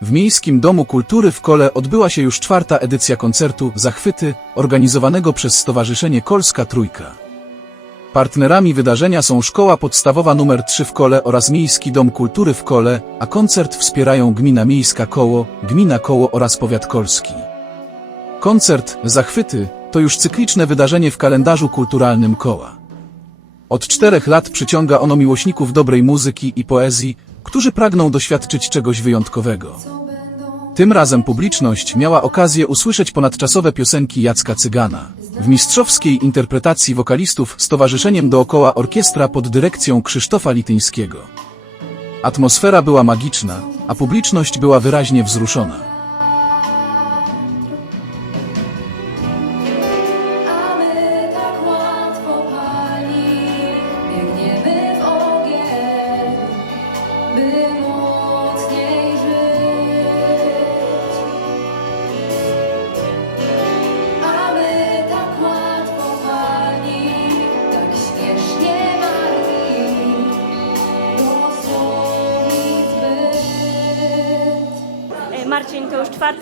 W Miejskim Domu Kultury w Kole odbyła się już czwarta edycja koncertu Zachwyty, organizowanego przez Stowarzyszenie Kolska Trójka. Partnerami wydarzenia są Szkoła Podstawowa nr 3 w Kole oraz Miejski Dom Kultury w Kole, a koncert wspierają Gmina Miejska Koło, Gmina Koło oraz Powiat Kolski. Koncert Zachwyty to już cykliczne wydarzenie w kalendarzu kulturalnym Koła. Od czterech lat przyciąga ono miłośników dobrej muzyki i poezji, którzy pragną doświadczyć czegoś wyjątkowego. Tym razem publiczność miała okazję usłyszeć ponadczasowe piosenki Jacka Cygana. W mistrzowskiej interpretacji wokalistów Stowarzyszeniem Dookoła Orkiestra pod dyrekcją Krzysztofa Lityńskiego. Atmosfera była magiczna, a publiczność była wyraźnie wzruszona.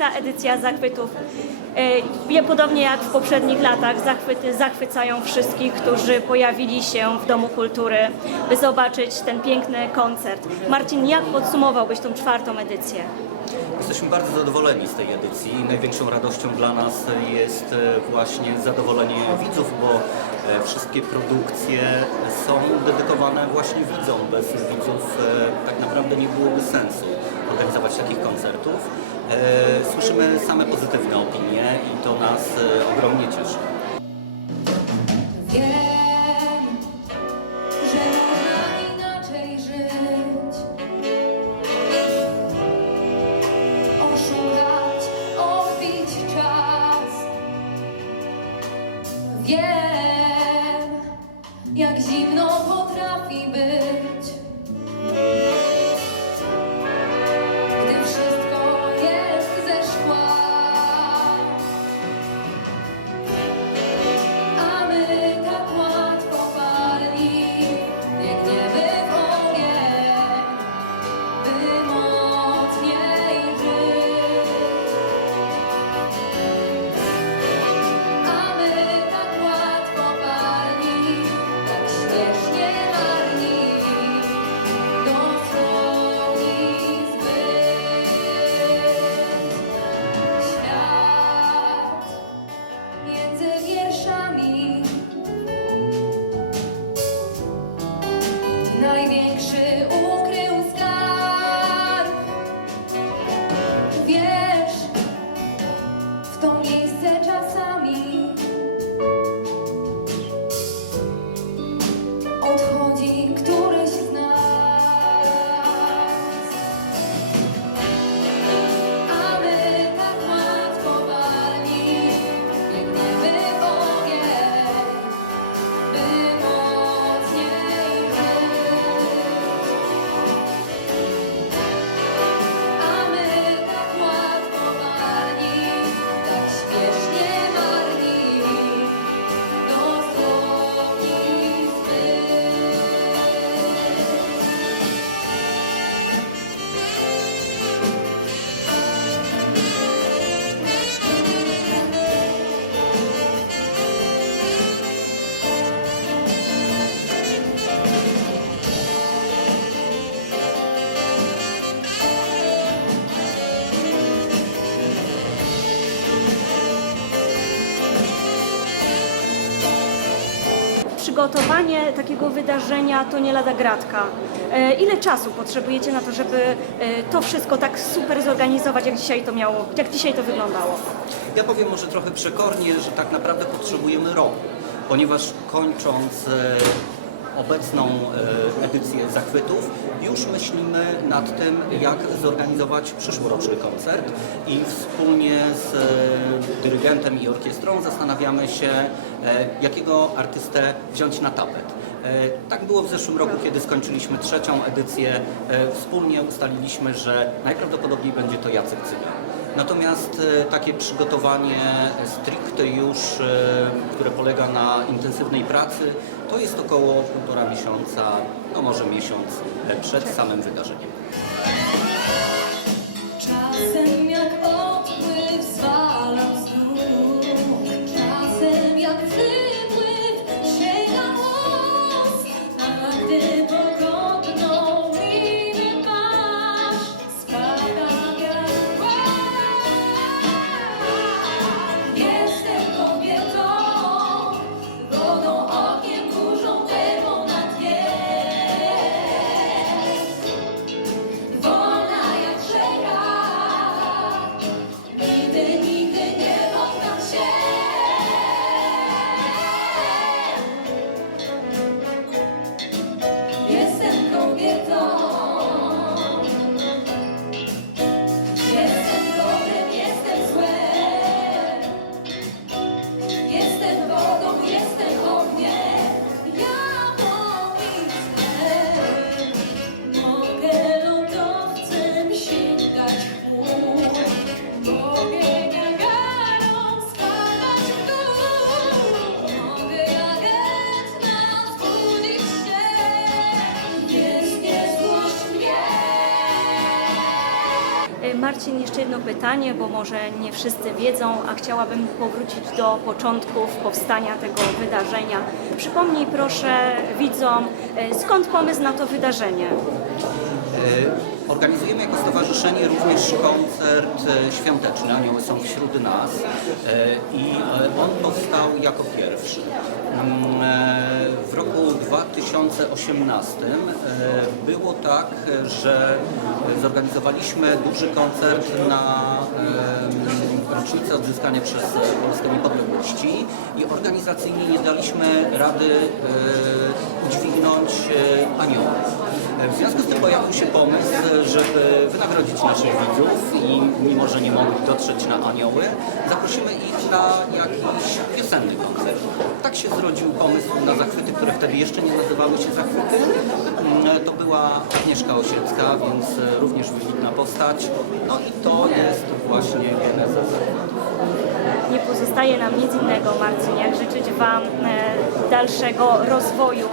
Czwarta edycja zachwytów. E, podobnie jak w poprzednich latach zachwyty zachwycają wszystkich, którzy pojawili się w Domu Kultury, by zobaczyć ten piękny koncert. Marcin, jak podsumowałbyś tą czwartą edycję? Jesteśmy bardzo zadowoleni z tej edycji. Największą radością dla nas jest e, właśnie zadowolenie widzów, bo e, wszystkie produkcje są dedykowane właśnie widzom. Bez widzów e, tak naprawdę nie byłoby sensu organizować takich koncertów. E, Słyszymy same pozytywne opinie i to nas e, ogromnie cieszy. Największy ukrył Przygotowanie takiego wydarzenia to nie lada gratka. E, Ile czasu potrzebujecie na to, żeby e, to wszystko tak super zorganizować, jak dzisiaj to miało, jak dzisiaj to wyglądało? Ja powiem może trochę przekornie, że tak naprawdę potrzebujemy roku, ponieważ kończąc e, obecną e, edycję zachwytów, już myślimy nad tym, jak zorganizować przyszłoroczny koncert i wspólnie z e, dyrygentem i orkiestrą zastanawiamy się, e, jakiego artystę wziąć na tapet. Tak było w zeszłym roku, kiedy skończyliśmy trzecią edycję. Wspólnie ustaliliśmy, że najprawdopodobniej będzie to Jacek Cygan. Natomiast takie przygotowanie stricte już, które polega na intensywnej pracy, to jest około półtora miesiąca, no może miesiąc przed samym wydarzeniem. Jedno pytanie, bo może nie wszyscy wiedzą, a chciałabym powrócić do początków powstania tego wydarzenia. Przypomnij proszę widzom, e, skąd pomysł na to wydarzenie? Organizujemy jako stowarzyszenie również koncert e, świąteczny Anioły są wśród nas e, i e, on powstał jako pierwszy. Mm, W roku 2018 e, było tak, że zorganizowaliśmy duży koncert na rocznicę odzyskania przez Polskę niepodległości i organizacyjnie nie daliśmy rady udźwignąć aniołów. W związku z tym pojawił się pomysł, żeby wynagrodzić naszych widzów i mimo, że nie mogli dotrzeć na anioły, zaprosimy ich na jakiś piosenny koncert. Tak się zrodził pomysł na zachwyty, które wtedy jeszcze nie nazywały się zachwyty. Mm, To była Agnieszka Osiecka, więc również wybitna postać. No i to jest właśnie geneza zachwytu. Nie pozostaje nam nic innego, Marcin, jak życzyć Wam e, dalszego rozwoju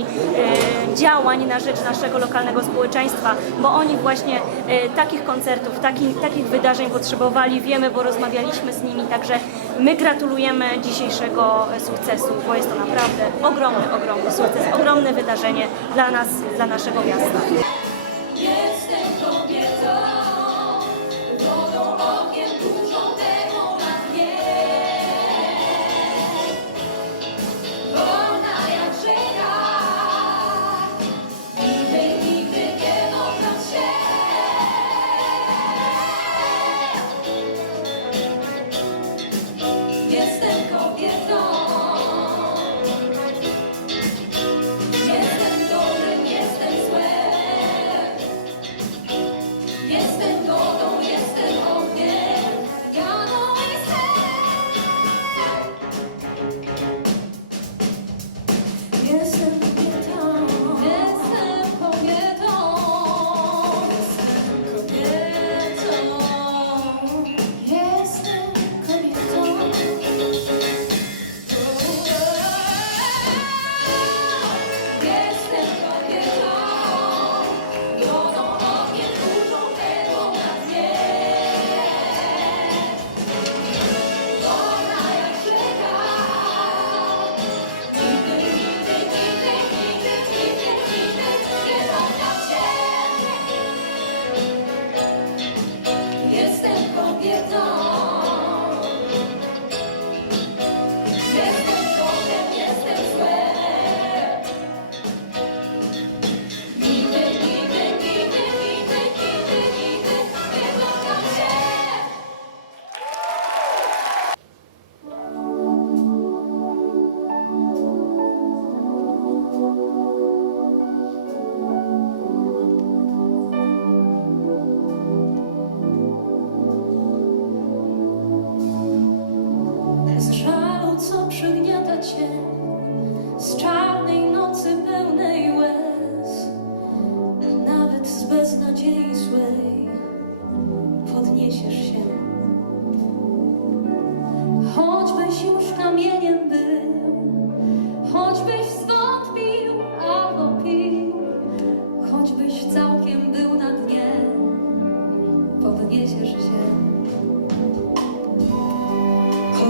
e, działań na rzecz naszego lokalnego społeczeństwa, bo oni właśnie e, takich koncertów, takich, takich wydarzeń potrzebowali, wiemy, bo rozmawialiśmy z nimi, także my gratulujemy dzisiejszego e, sukcesu, bo jest to naprawdę ogromny, ogromny sukces, ogromne wydarzenie dla nas, dla naszego miasta.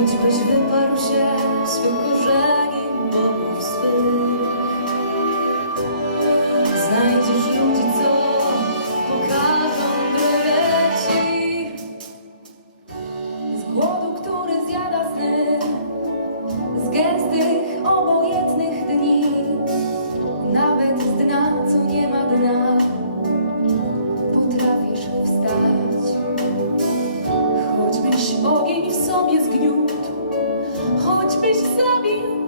Onde vais levar o chão? love you.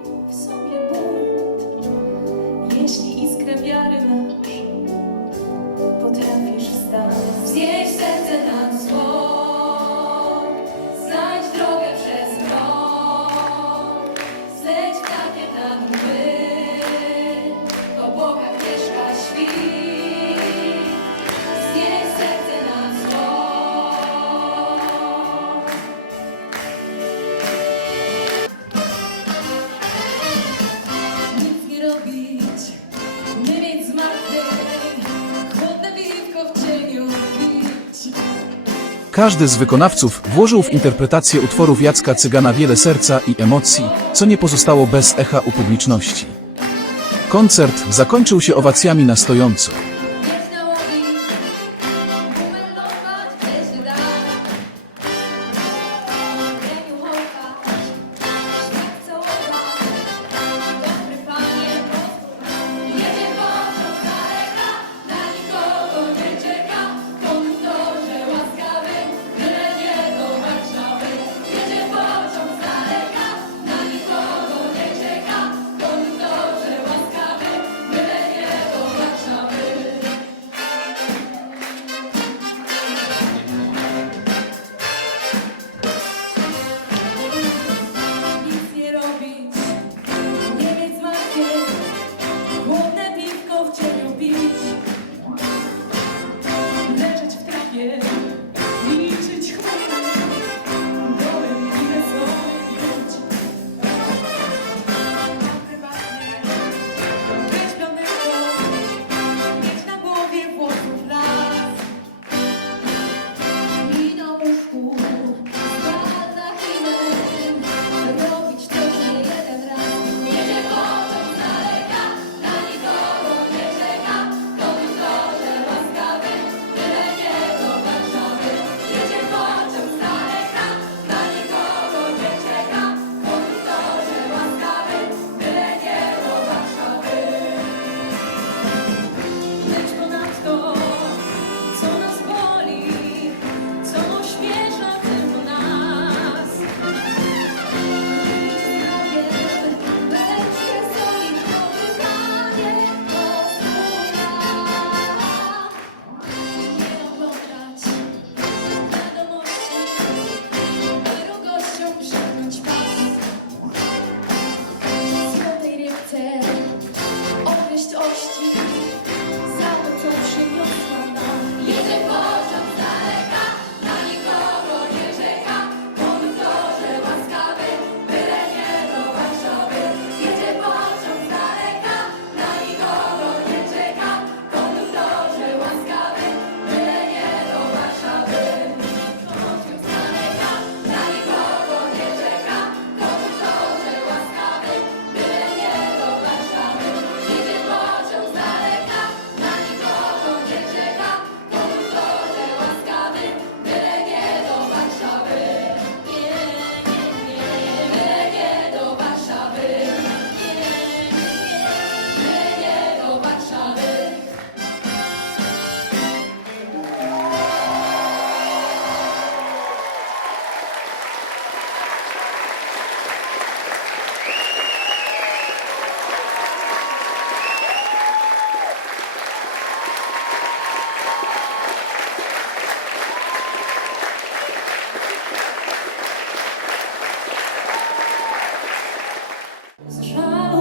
Każdy z wykonawców włożył w interpretację utworów Jacka Cygana wiele serca i emocji, co nie pozostało bez echa u publiczności. Koncert zakończył się owacjami na stojąco.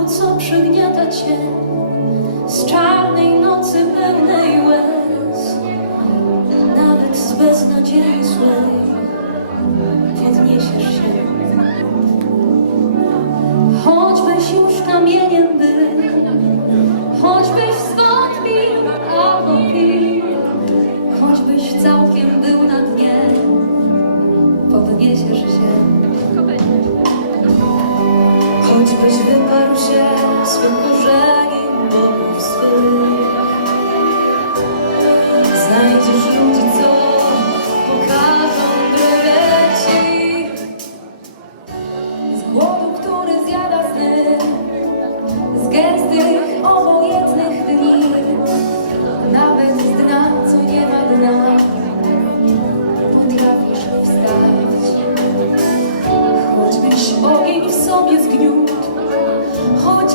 co przygniata cię z czarnej nocy pełnej.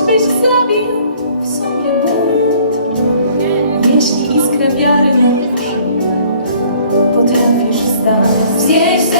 byś zrobił w sobie bunt, jeśli iskrę wiary masz, potrafisz wstać. Zjeść